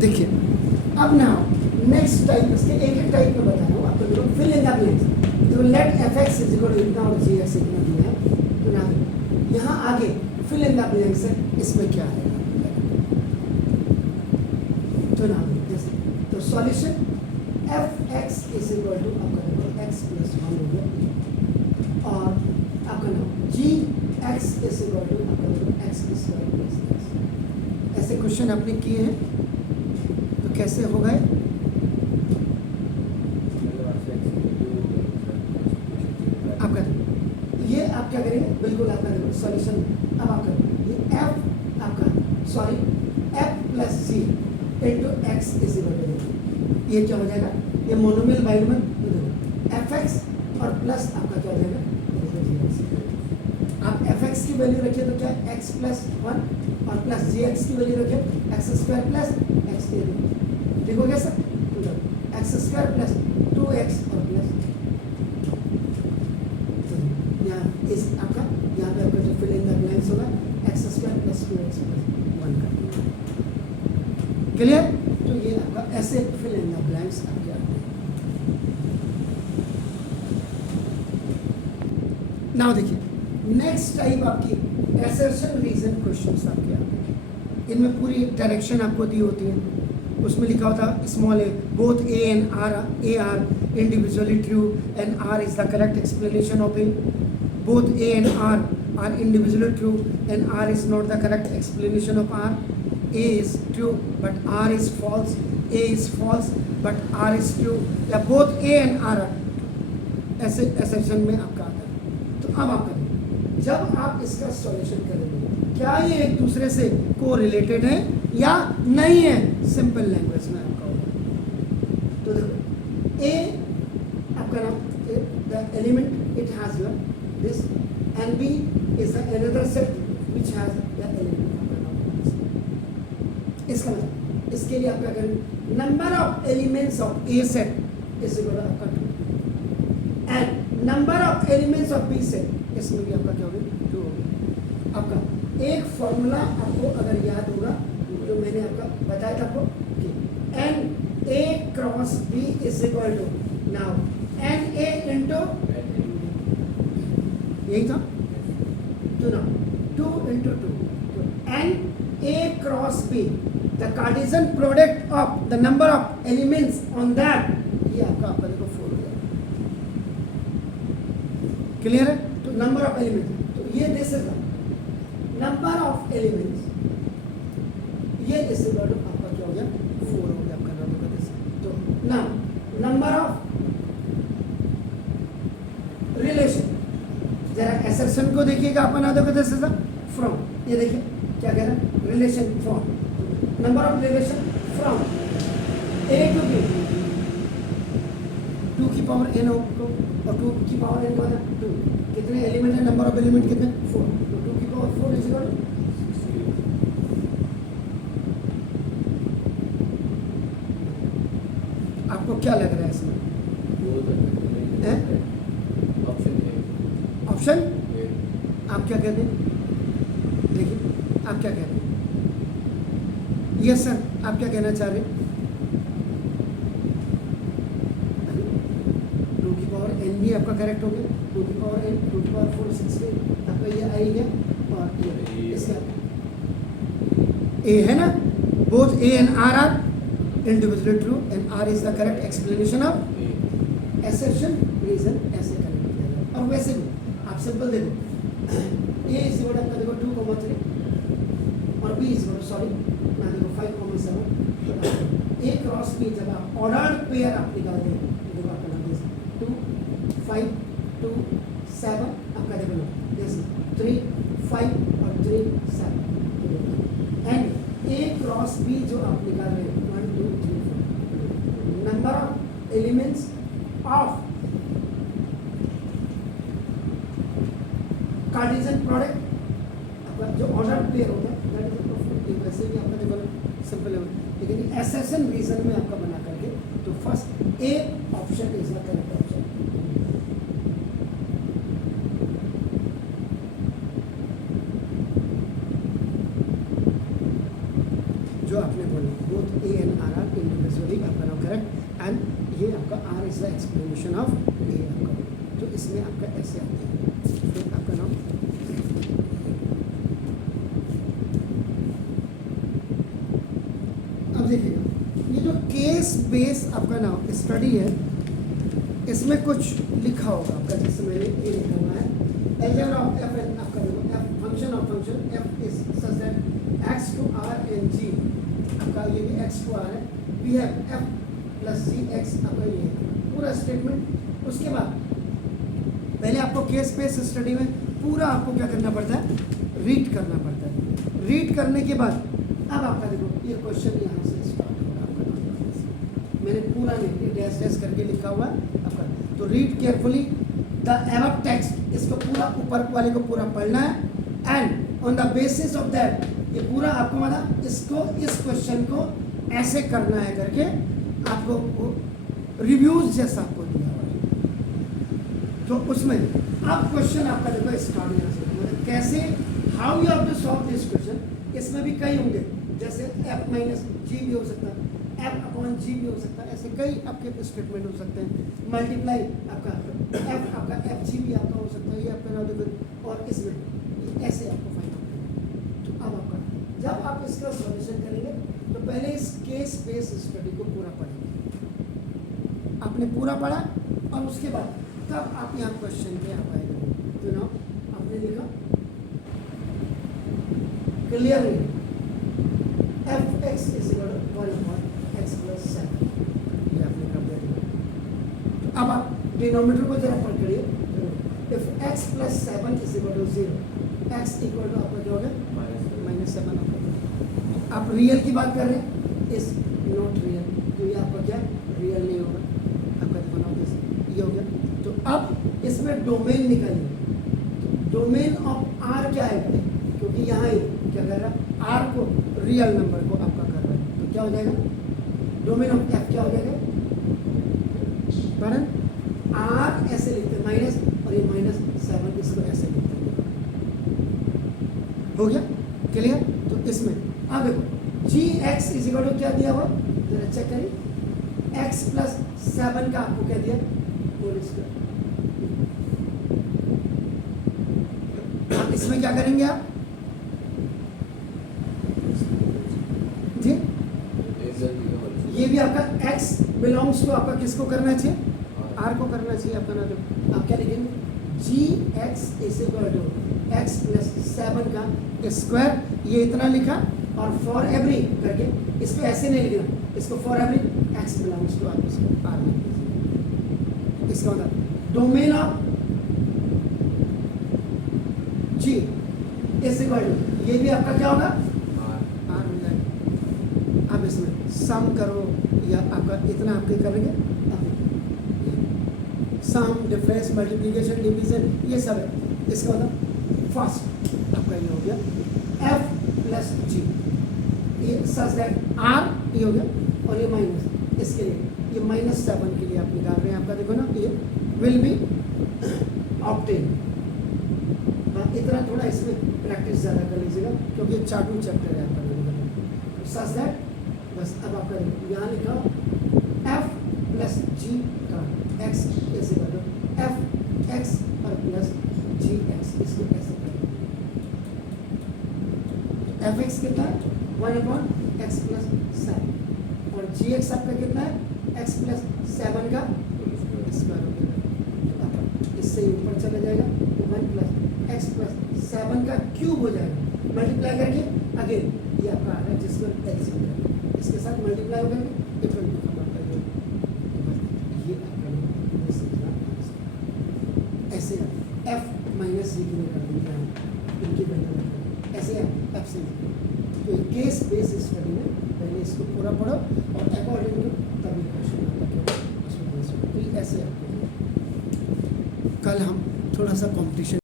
देखिए अब ना नेक्स्ट टाइप, इसके एक एक टाइप में बता रहा हूँ आपको। देखो फिल इन द ब्लैंक्स, तो let F X is equal to इतना और जी एक्स इतना दिया है, तो ना यहाँ आगे फिल इन द ब्लैंक्स है, इसमें क्या है तो ना तो solution F X is equal to आपका देखो एक्स प्लस वन हो गया, और आपका नाम जी एक्स इज इक्वल टू आपका देखो एक्स स्क्वायर प्लस एक्स। ऐसे क्वेश्चन आपने किए हैं तो कैसे हो गए? आपका ये आप क्या करेंगे, बिल्कुल आपका देखो सॉल्यूशन अब आप करेंगे ये एफ आपका sorry F plus G into X is equal to, ये क्या हो जाएगा, ये मोनोमियल बाइनोमियल एफ एक्स और प्लस आपका क्या हो जाएगा, आप एफ एक्स की वैल्यू रखिए तो क्या एक्स प्लस वन और प्लस जी एक्स की वैल्यू रखिए एक्स स्क्वायर प्लस एक्स की वैल्यू, ठीक हो गया sir, x square plus two x और प्लस यहाँ इस आपका यहाँ पे आपका जो फिल इन द ब्लैंक्स होगा x square plus two x plus one का, क्लियर? तो ये आपका ऐसे फिल इन द ब्लैंक्स आपके आते हैं। नाउ देखिए नेक्स्ट टाइप आपकी असर्शन रीजन क्वेश्चंस आपके आते हैं। इनमें पूरी डायरेक्शन आपको दी होती है, उसमें लिखा होता small A both A and R individually true and R is the correct explanation of A, both A and R are individually true and R is not the correct explanation of R. A is true but R is false. A is false but R is true. या both A and R are ऐसे assertion में आपका आता है। तो अब आप करें, जब आप इसका सॉल्यूशन करेंगे क्या ये एक दूसरे से को रिलेटेड है या नहीं है, सिंपल लैंग्वेज में आपका होगा। तो देखो A आपका नाम the element it has your this and B is the another set which has the element। इसका मतलब इसके लिए आप क्या करेंगे, number of elements of A set is equal to आपका 2 and number of elements of B set, इसमें भी आपका क्या होगा 2 होगा। आपका एक फॉर्मूला आपको अगर याद होगा तो मैंने आपका बताया था आपको कि N A cross B is equal to now N A into, यही था तो ना 2 into 2 तो N A cross B the Cartesian product of the number of elements on that, ये आपका देखो 4 हो जाएगा, क्लियर है? तो नंबर ऑफ एलिमेंट्स, तो ये this is number of elements, ये दिस इज आपका क्या हो गया 4 हो गया आपका नंबर दिस। तो ना नंबर ऑफ रिलेशन, जरा एसर्शन को देखिएगा अपन आ देखो दिस इज फ्रॉम, ये देखिए क्या कह रहा है relation from, number of relation from A to B 2 की पावर n हो तो और 2 की पावर n होता है 2, कितने एलिमेंट है, नंबर ऑफ एलिमेंट कितने 4, तो 2 की पावर 4 इज इक्वल आपको क्या लग रहा है इसमें ऑप्शन आप क्या कहते हैं, देखिए आप क्या कहते हैं, यस सर आप क्या कहना चाह रहे हैं, 2 की पावर n भी आपका करेक्ट हो गया, 2 की पावर n 2 की पावर 4 16 आपका ये आई गया, और ये इसका a है ना, both a and R are individually true and R is the correct explanation of assertion reason, ऐसे करेक्ट किया जाए। और वैसे भी आप सिंपल देखो ए इज इक्वल आपका देखो 2,3 और बी इज इक्वल सॉरी ना देखो 5,7, ए क्रॉस बी जब आप ऑर्डर्ड पेयर आप निकालते हैं देखो आपका नाम दिस 2 5 2 7 आपका देखो दिस 3 5 और 3 7 एंड ए क्रॉस बी जो आप निकाल रहे हैं 1 2 3 4 number of elements of Cartesian product आपका जो ऑर्डर पेयर होता है दैट इज प्रोडक्ट, वैसे भी आपका देखो सिंपल है, लेकिन एसएसएन रीजन में आपका बना करके तो first A option is the correct option. जो जो आपने बोला both A and R R individually आपका नाम करेक्ट एंड ये आपका R is the explanation of A आपका, तो इसमें आपका ऐसे आते हैं फिर आपका नाम अब देखिएगा ये जो केस बेस आपका नाम स्टडी है इसमें कुछ लिखा होगा आपका, जैसे मैंने ए लिखा हुआ है algebra of f and आपका देखो f function of function f is such that x to r and g आपका ये भी x to r है, we have f plus g x आपका ये पूरा स्टेटमेंट। उसके बाद पहले आपको केस बेस स्टडी में पूरा आपको क्या करना पड़ता है, रीड करना पड़ता है। रीड करने के बाद अब आपका देखो ये क्वेश्चन यहाँ से स्टार्ट होगा आपका, मैंने पूरा नहीं डैश डैश करके लिखा हुआ है आपका, तो read carefully the above text, इसको पूरा ऊपर वाले को पूरा पढ़ना है and on the basis of that ये पूरा आपको मतलब इसको इस क्वेश्चन को ऐसे करना है करके आपको रिव्यूज जैसा आपको दिया हुआ है। तो उसमें अब क्वेश्चन आपका देखो स्टार्ट यहाँ से मतलब कैसे how you have to solve this question. इसमें भी कई होंगे जैसे f माइनस जी भी हो सकता है, f अपॉन जी भी हो सकता है, ऐसे कई आपके स्टेटमेंट हो सकते हैं। मल्टीप्लाई आपका f आपका एफ जी भी आपका हो सकता है, ये आपका नाम देखो और इसमें ऐसे आपको फाइंड आउट करना है। तो अब आपका जब आप इसका सॉल्यूशन करेंगे तो पहले इस केस बेस स्टडी को पूरा पढ़ेंगे, आपने पूरा पढ़ा और उसके बाद तब आप यहाँ क्वेश्चन पे आप आएंगे। तो ना आपने लिखा clearly F X is equal to 1 upon X plus 7, ये आपने कर दिया। तो अब आप डिनोमिनेटर को जरा पढ़ करिए, if X plus 7 is equal to 0, X equal to आपका जो होगा -7 होगा। आप रियल की बात कर रहे हैं, इज नॉट रियल, तो ये आपका क्या रियल नहीं होगा, आपका दिखाना होगा ये हो गया। तो अब इसमें डोमेन निकालिए, डोमेन ऑफ आर क्या है, क्योंकि यहाँ क्या कर रहा है आर को रियल नंबर को आपका कर रहा है, तो क्या हो जाएगा डोमेन ऑफ एफ क्या हो जाएगा, पढ़ें आर ऐसे लिखते हैं माइनस और ये -7 इसको ऐसे लिखते हैं, हो गया क्लियर। तो इसमें अब देखो जी एक्स इज इक्वल टू क्या दिया हुआ, जरा चेक करिए, एक्स प्लस 7 का आपको क्या दिया होल स्क्वायर। अब इसमें क्या करेंगे आप जी, ये भी आपका x बिलोंग्स टू आपका किसको करना चाहिए, r को करना चाहिए आपका ना। तो आप क्या लिखेंगे G x is equal to x plus 7 का स्क्वायर, ये इतना लिखा और फॉर एवरी करके इसको ऐसे नहीं लिखना, इसको for every x belongs to आप इसको r लिख दीजिए। इसका मतलब domain of G is equal to ये भी आपका क्या होगा r हो जाएगा। अब इसमें सम करो या आपका इतना आपके करेंगे, सम डिफरेंस मल्टीप्लिकेशन डिवीजन ये सब है। इसका मतलब फर्स्ट आपका ये हो गया f प्लस जी, ये सच दैट आर ये हो गया और ये माइनस, इसके लिए ये -7 के लिए आप निकाल रहे हैं आपका देखो ना, ये विल बी ऑब्टेन। इतना थोड़ा इसमें प्रैक्टिस ज़्यादा कर लीजिएगा क्योंकि चार्टू चैप्टर है आपका, सच दैट बस। अब आपका यहाँ लिखा f प्लस जी का x is equal to f x और प्लस जी एक्स, इसको ऐसे करें। एफ एक्स कितना है 1 अपॉन एक्स प्लस 7 और जी एक्स आपका कितना है x प्लस 7 का स्क्वायर हो गया, इससे ऊपर चला जाएगा 1 प्लस एक्स प्लस 7 का क्यूब हो जाएगा, मल्टीप्लाई करके अगेन ये आपका आ रहा है जिसको एलसीएम करेंगे, इसके साथ मल्टीप्लाई हो करके डिफरेंट बिकम आपका ये आपका ऐसे एफ माइनस जी के लिए कर देंगे हम इनकी वैल्यू ऐसे एफ से। तो केस बेस स्टडी में पहले इसको पूरा पढ़ो और अकॉर्डिंग टू तभी क्वेश्चन आपका उसमें ऐसे आपको कल हम थोड़ा सा कॉम्पिटिशन